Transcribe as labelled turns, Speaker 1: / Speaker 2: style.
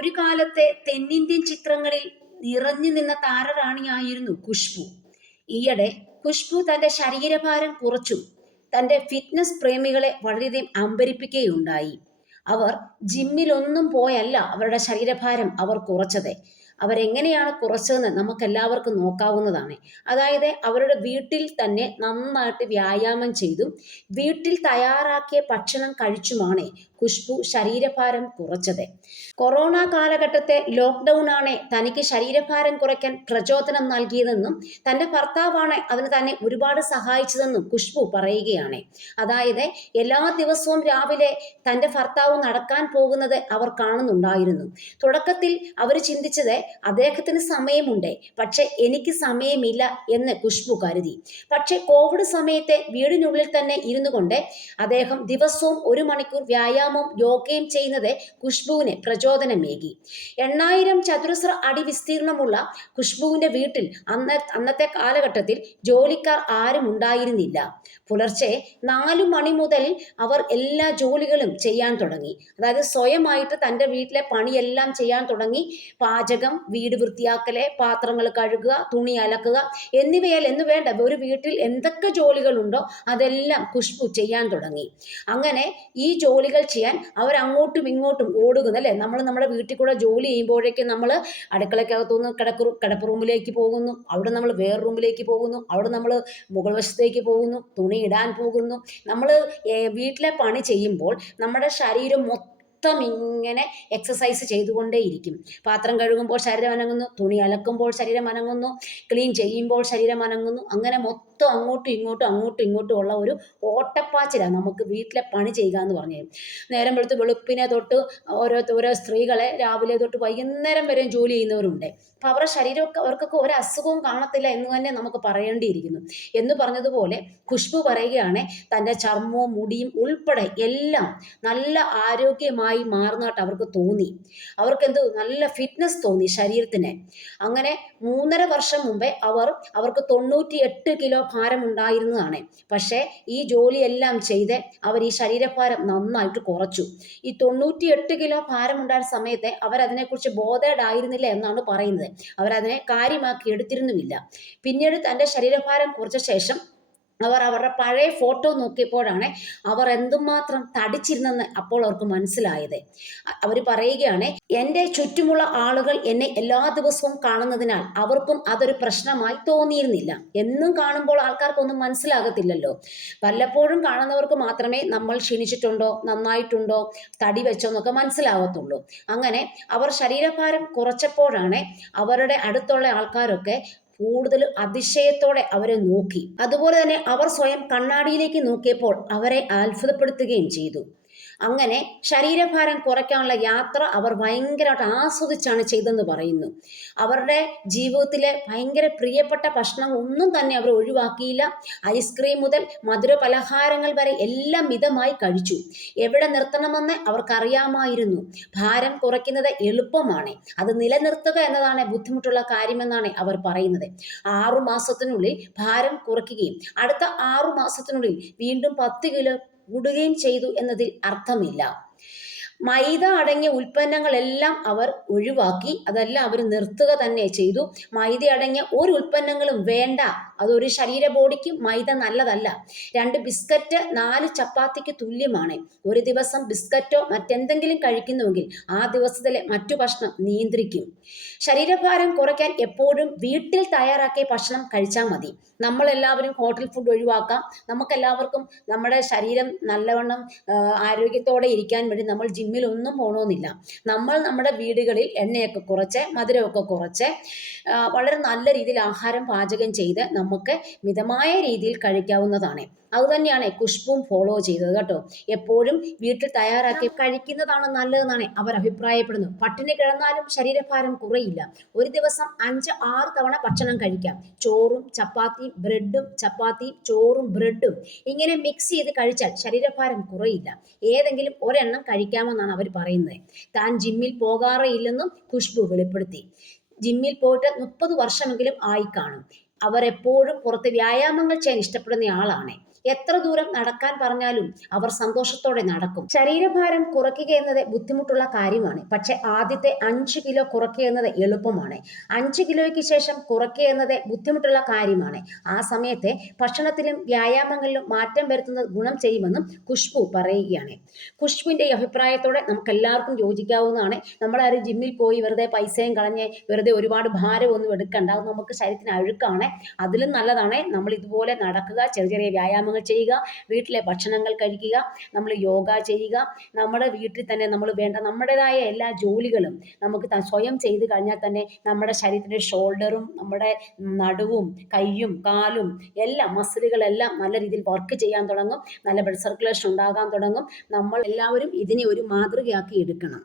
Speaker 1: ഒരു കാലത്തെ തെന്നിന്ത്യൻ ചിത്രങ്ങളിൽ നിറഞ്ഞു നിന്ന താരറാണിയായിരുന്നു ഖുഷ്ബു. ഈയിടെ ഖുഷ്ബു തന്റെ ശരീരഭാരം കുറച്ചു. തന്റെ ഫിറ്റ്നസ് പ്രേമികളെ വളരെയധികം അമ്പരിപ്പിക്കുകയുണ്ടായി. അവർ ജിമ്മിലൊന്നും പോയല്ല അവരുടെ ശരീരഭാരം അവർ കുറച്ചത്. അവരെങ്ങനെയാണ് കുറച്ചതെന്ന് നമുക്കെല്ലാവർക്കും നോക്കാവുന്നതാണ്. അതായത് അവരുടെ വീട്ടിൽ തന്നെ നന്നായിട്ട് വ്യായാമം ചെയ്തും വീട്ടിൽ തയ്യാറാക്കിയ ഭക്ഷണം കഴിച്ചുമാണ് ഖുഷ്ബു ശരീരഭാരം കുറച്ചത്. കൊറോണ കാലഘട്ടത്തെ ലോക്ക്ഡൗൺ ആണ് തനിക്ക് ശരീരഭാരം കുറയ്ക്കാൻ പ്രചോദനം നൽകിയതെന്നും തന്റെ ഭർത്താവാണ് അതിന് തന്നെ ഒരുപാട് സഹായിച്ചതെന്നും ഖുഷ്ബു പറയുകയാണ്. അതായത് എല്ലാ ദിവസവും രാവിലെ തന്റെ ഭർത്താവ് നടക്കാൻ പോകുന്നത് അവർ കാണുന്നുണ്ടായിരുന്നു. തുടക്കത്തിൽ അവർ ചിന്തിച്ചത് അദ്ദേഹത്തിന് സമയമുണ്ട്. പക്ഷെ എനിക്ക് സമയമില്ല എന്ന് ഖുഷ്ബു കരുതി. പക്ഷെ കോവിഡ് സമയത്തെ വീടിനുള്ളിൽ തന്നെ ഇരുന്നു കൊണ്ട് അദ്ദേഹം ദിവസവും ഒരു മണിക്കൂർ വ്യായാമം യോഗയും ചെയ്യുന്നത് ഖുഷ്ബുവിന് പ്രചോദനമേകി. എണ്ണായിരം ചതുരശ്ര അടി വിസ്തീർണമുള്ള ഖുഷ്ബുവിന്റെ വീട്ടിൽ അന്ന അന്നത്തെ കാലഘട്ടത്തിൽ ജോലിക്കാർ ആരും ഉണ്ടായിരുന്നില്ല. പുലർച്ചെ നാലു മണി മുതൽ അവർ എല്ലാ ജോലികളും ചെയ്യാൻ തുടങ്ങി. അതായത് സ്വയമായിട്ട് തന്റെ വീട്ടിലെ പണിയെല്ലാം ചെയ്യാൻ തുടങ്ങി. പാചകം വീട് വൃത്തിയാക്കൽ പാത്രങ്ങൾ കഴുകുക തുണി അലക്കുക എന്നിവയാൽ എന്ന് വേണ്ട? ഒരു വീട്ടിൽ എന്തൊക്കെ ജോലികളുണ്ടോ അതെല്ലാം ഖുഷ്ബു ചെയ്യാൻ തുടങ്ങി. അങ്ങനെ ഈ ജോലികൾ ചെയ്യാൻ അവരങ്ങോട്ടും ഇങ്ങോട്ടും ഓടുക അല്ലേ? നമ്മൾ നമ്മുടെ വീട്ടിൽ കൂടെ ജോലി ചെയ്യുമ്പോഴേക്കും നമ്മൾ അടുക്കളക്കകത്തുനിന്ന് കിടക്ക് കിടപ്പ് റൂമിലേക്ക് പോകുന്നു. അവിടെ നമ്മൾ വേറെ റൂമിലേക്ക് പോകുന്നു. അവിടെ നമ്മൾ മുകൾ വശത്തേക്ക് പോകുന്നു. തുണി ഇടാൻ പോകുന്നു. നമ്മൾ വീട്ടിലെ പണി ചെയ്യുമ്പോൾ നമ്മുടെ ശരീരം മൊത്തം മൊത്തം ഇങ്ങനെ എക്സസൈസ് ചെയ്തുകൊണ്ടേയിരിക്കും. പാത്രം കഴുകുമ്പോൾ ശരീരം അനങ്ങുന്നു തുണി അലക്കുമ്പോൾ ശരീരം അനങ്ങുന്നു ക്ലീൻ ചെയ്യുമ്പോൾ ശരീരം അനങ്ങുന്നു അങ്ങനെ മൊത്തം അങ്ങോട്ടും ഇങ്ങോട്ടും അങ്ങോട്ടും ഇങ്ങോട്ടും ഉള്ള ഒരു ഓട്ടപ്പാച്ചിലാണ് നമുക്ക് വീട്ടിലെ പണി ചെയ്യുക എന്ന് പറഞ്ഞു നേരം വെളുത്ത് വെളുപ്പിനെ തൊട്ട് ഓരോ ഓരോ സ്ത്രീകളെ രാവിലെ തൊട്ട് വൈകുന്നേരം വരെയും ജോലി ചെയ്യുന്നവരുണ്ട്. അപ്പം അവരുടെ ശരീരമൊക്കെ അവർക്കൊക്കെ ഒരു അസുഖവും കാണത്തില്ല എന്ന് തന്നെ നമുക്ക് പറയേണ്ടിയിരിക്കുന്നു. എന്ന് പറഞ്ഞതുപോലെ ഖുഷ്ബു പറയുകയാണ് തന്റെ ചർമ്മവും മുടിയും ഉൾപ്പെടെ എല്ലാം നല്ല ആരോഗ്യമായി മാറുന്നതായിട്ട് അവർക്ക് തോന്നി. അവർക്ക് എന്ത് നല്ല ഫിറ്റ്നസ് തോന്നി ശരീരത്തിന്. അങ്ങനെ മൂന്നര വർഷം മുമ്പേ അവർ അവർക്ക് തൊണ്ണൂറ്റി എട്ട് കിലോ ഭാരം ഉണ്ടായിരുന്നതാണ് പക്ഷേ ഈ ജോലിയെല്ലാം ചെയ്ത് അവർ ഈ ശരീരഭാരം നന്നായിട്ട് കുറച്ചു. ഈ തൊണ്ണൂറ്റി എട്ട് കിലോ ഭാരം ഉണ്ടായിരുന്ന സമയത്ത് അവരതിനെക്കുറിച്ച് ബോധേഡായിരുന്നില്ല എന്നാണ് പറയുന്നത്. അവരതിനെ കാര്യമാക്കി എടുത്തിരുന്നുമില്ല. പിന്നീട് തന്റെ ശരീരഭാരം കുറച്ച ശേഷം അവർ അവരുടെ പഴയ ഫോട്ടോ നോക്കിയപ്പോഴാണ് അവർ എന്തുമാത്രം തടിച്ചിരുന്നെന്ന് അപ്പോൾ അവർക്ക് മനസ്സിലായത്. അവർ പറയുകയാണ് എന്റെ ചുറ്റുമുള്ള ആളുകൾ എന്നെ എല്ലാ ദിവസവും കാണുന്നതിനാൽ അവർക്കും അതൊരു പ്രശ്നമായി തോന്നിയിരുന്നില്ല. എന്നും കാണുമ്പോൾ ആൾക്കാർക്കൊന്നും മനസ്സിലാകത്തില്ലല്ലോ. വല്ലപ്പോഴും കാണുന്നവർക്ക് മാത്രമേ നമ്മൾ ക്ഷീണിച്ചിട്ടുണ്ടോ നന്നായിട്ടുണ്ടോ തടി വെച്ചോ എന്നൊക്കെ മനസ്സിലാകത്തുള്ളൂ അങ്ങനെ അവർ ശരീരഭാരം കുറച്ചപ്പോഴാണ് അവരുടെ അടുത്തുള്ള ആൾക്കാരൊക്കെ കൂടുതൽ അതിശയത്തോടെ അവരെ നോക്കി. അതുപോലെ തന്നെ അവർ സ്വയം കണ്ണാടിയിലേക്ക് നോക്കിയപ്പോൾ അവരെ അത്ഭുതപ്പെടുത്തുകയും ചെയ്തു. അങ്ങനെ ശരീരഭാരം കുറയ്ക്കാനുള്ള യാത്ര അവർ ഭയങ്കരമായിട്ട് ആസ്വദിച്ചാണ് ചെയ്തെന്ന് പറയുന്നു. അവരുടെ ജീവിതത്തിലെ ഭയങ്കര പ്രിയപ്പെട്ട ഭക്ഷണം ഒന്നും തന്നെ അവർ ഒഴിവാക്കിയില്ല. ഐസ്ക്രീം മുതൽ മധുര പലഹാരങ്ങൾ വരെ എല്ലാം മിതമായി കഴിച്ചു. എവിടെ നിർത്തണമെന്ന് അവർക്കറിയാമായിരുന്നു. ഭാരം കുറയ്ക്കുന്നത് എളുപ്പമാണ്. അത് നിലനിർത്തുക എന്നതാണ് ബുദ്ധിമുട്ടുള്ള കാര്യമെന്നാണ് അവർ പറയുന്നത്. ആറു മാസത്തിനുള്ളിൽ ഭാരം കുറയ്ക്കുകയും അടുത്ത ആറു മാസത്തിനുള്ളിൽ വീണ്ടും പത്ത് കിലോ കൂടുകയും ചെയ്തു എന്നതിൽ അർത്ഥമില്ല. മൈദ അടങ്ങിയ ഉൽപ്പന്നങ്ങളെല്ലാം അവർ ഒഴിവാക്കി അതെല്ലാം അവർ നിർത്തുക തന്നെ ചെയ്തു. മൈദ അടങ്ങിയ ഒരു ഉൽപ്പന്നങ്ങളും വേണ്ട. അതൊരു ശരീര ബോഡിക്ക് മൈദ നല്ലതല്ല. രണ്ട് ബിസ്ക്കറ്റ് നാല് ചപ്പാത്തിക്ക് തുല്യമാണ്. ഒരു ദിവസം ബിസ്ക്കറ്റോ മറ്റെന്തെങ്കിലും കഴിക്കുന്നുവെങ്കിൽ ആ ദിവസത്തിലെ മറ്റു ഭക്ഷണം നിയന്ത്രിക്കും. ശരീരഭാരം കുറയ്ക്കാൻ എപ്പോഴും വീട്ടിൽ തയ്യാറാക്കിയ ഭക്ഷണം കഴിച്ചാൽ മതി. നമ്മളെല്ലാവരും ഹോട്ടൽ ഫുഡ് ഒഴിവാക്കാം. നമുക്കെല്ലാവർക്കും നമ്മുടെ ശരീരം നല്ലവണ്ണം ആരോഗ്യത്തോടെ ഇരിക്കാൻ വേണ്ടി നമ്മൾ ജിമ്മിലൊന്നും പോകണമെന്നില്ല നമ്മൾ നമ്മുടെ വീടുകളിൽ എണ്ണയൊക്കെ കുറച്ച് മധുരമൊക്കെ കുറച്ച് വളരെ നല്ല രീതിയിൽ ആഹാരം പാചകം ചെയ്ത് നമുക്ക് മിതമായ രീതിയിൽ കഴിക്കാവുന്നതാണ്. അതുതന്നെയാണ് ഖുഷ്ബും ഫോളോ ചെയ്തത് കേട്ടോ. എപ്പോഴും വീട്ടിൽ തയ്യാറാക്കി കഴിക്കുന്നതാണ് നല്ലതെന്നാണ് അവർ അഭിപ്രായപ്പെടുന്നത് പട്ടിണി കിടന്നാലും ശരീരഭാരം കുറയില്ല. ഒരു ദിവസം അഞ്ച് ആറ് തവണ ഭക്ഷണം കഴിക്കാം. ചോറും ചപ്പാത്തിയും ബ്രെഡും ചപ്പാത്തിയും ചോറും ബ്രെഡും ഇങ്ങനെ മിക്സ് ചെയ്ത് കഴിച്ചാൽ ശരീരഭാരം കുറയില്ല. ഏതെങ്കിലും ഒരെണ്ണം കഴിക്കാമെന്നാണ് അവർ പറയുന്നത്. താൻ ജിമ്മിൽ പോകാറേ ഇല്ലെന്നും ഖുഷ്ബു വെളിപ്പെടുത്തി. ജിമ്മിൽ പോയിട്ട് മുപ്പത് വർഷമെങ്കിലും ആയി കാണും. അവർ എപ്പോഴും പുറത്ത് വ്യായാമങ്ങൾ ചെയ്യാൻ ഇഷ്ടപ്പെടുന്ന ആളാണ്. എത്ര ദൂരം നടക്കാൻ പറഞ്ഞാലും അവർ സന്തോഷത്തോടെ നടക്കും. ശരീരഭാരം കുറയ്ക്കുക എന്നത് ബുദ്ധിമുട്ടുള്ള കാര്യമാണ്. പക്ഷെ ആദ്യത്തെ അഞ്ച് കിലോ കുറയ്ക്കുക എന്നത് എളുപ്പമാണ്. അഞ്ച് കിലോയ്ക്ക് ശേഷം കുറയ്ക്കുക എന്നത് ബുദ്ധിമുട്ടുള്ള കാര്യമാണ്. ആ സമയത്തെ ഭക്ഷണത്തിലും വ്യായാമങ്ങളിലും മാറ്റം വരുത്തുന്നത് ഗുണം ചെയ്യുമെന്നും ഖുഷ്ബു പറയുകയാണ്. ഖുഷ്ബുവിന്റെ ഈ അഭിപ്രായത്തോടെ നമുക്ക് എല്ലാവർക്കും യോജിക്കാവുന്നതാണ് നമ്മളാരും ജിമ്മിൽ പോയി വെറുതെ പൈസയും കളഞ്ഞ് വെറുതെ ഒരുപാട് ഭാരമൊന്നും എടുക്കണ്ട. അത് നമുക്ക് ശരീരത്തിന് അഴുക്കാണ്. അതിലും നല്ലതാണ്. നമ്മൾ ഇതുപോലെ നടക്കുക ചെറിയ ചെറിയ വ്യായാമങ്ങൾ ചെയ്യുക വീട്ടിലെ ഭക്ഷണങ്ങൾ കഴിക്കുക നമ്മൾ യോഗ ചെയ്യുക നമ്മുടെ വീട്ടിൽ തന്നെ നമ്മൾ വേണ്ട നമ്മുടേതായ എല്ലാ ജോലികളും നമുക്ക് സ്വയം ചെയ്ത് കഴിഞ്ഞാൽ തന്നെ നമ്മുടെ ശരീരത്തിന്റെ ഷോൾഡറും നമ്മുടെ നടുവും കൈയും കാലും എല്ലാം മസിലുകളെല്ലാം നല്ല രീതിയിൽ വർക്ക് ചെയ്യാൻ തുടങ്ങും. നല്ല ബ്ലഡ് സർക്കുലേഷൻ ഉണ്ടാകാൻ തുടങ്ങും. നമ്മൾ എല്ലാവരും ഇതിനെ ഒരു മാതൃകയാക്കി എടുക്കണം.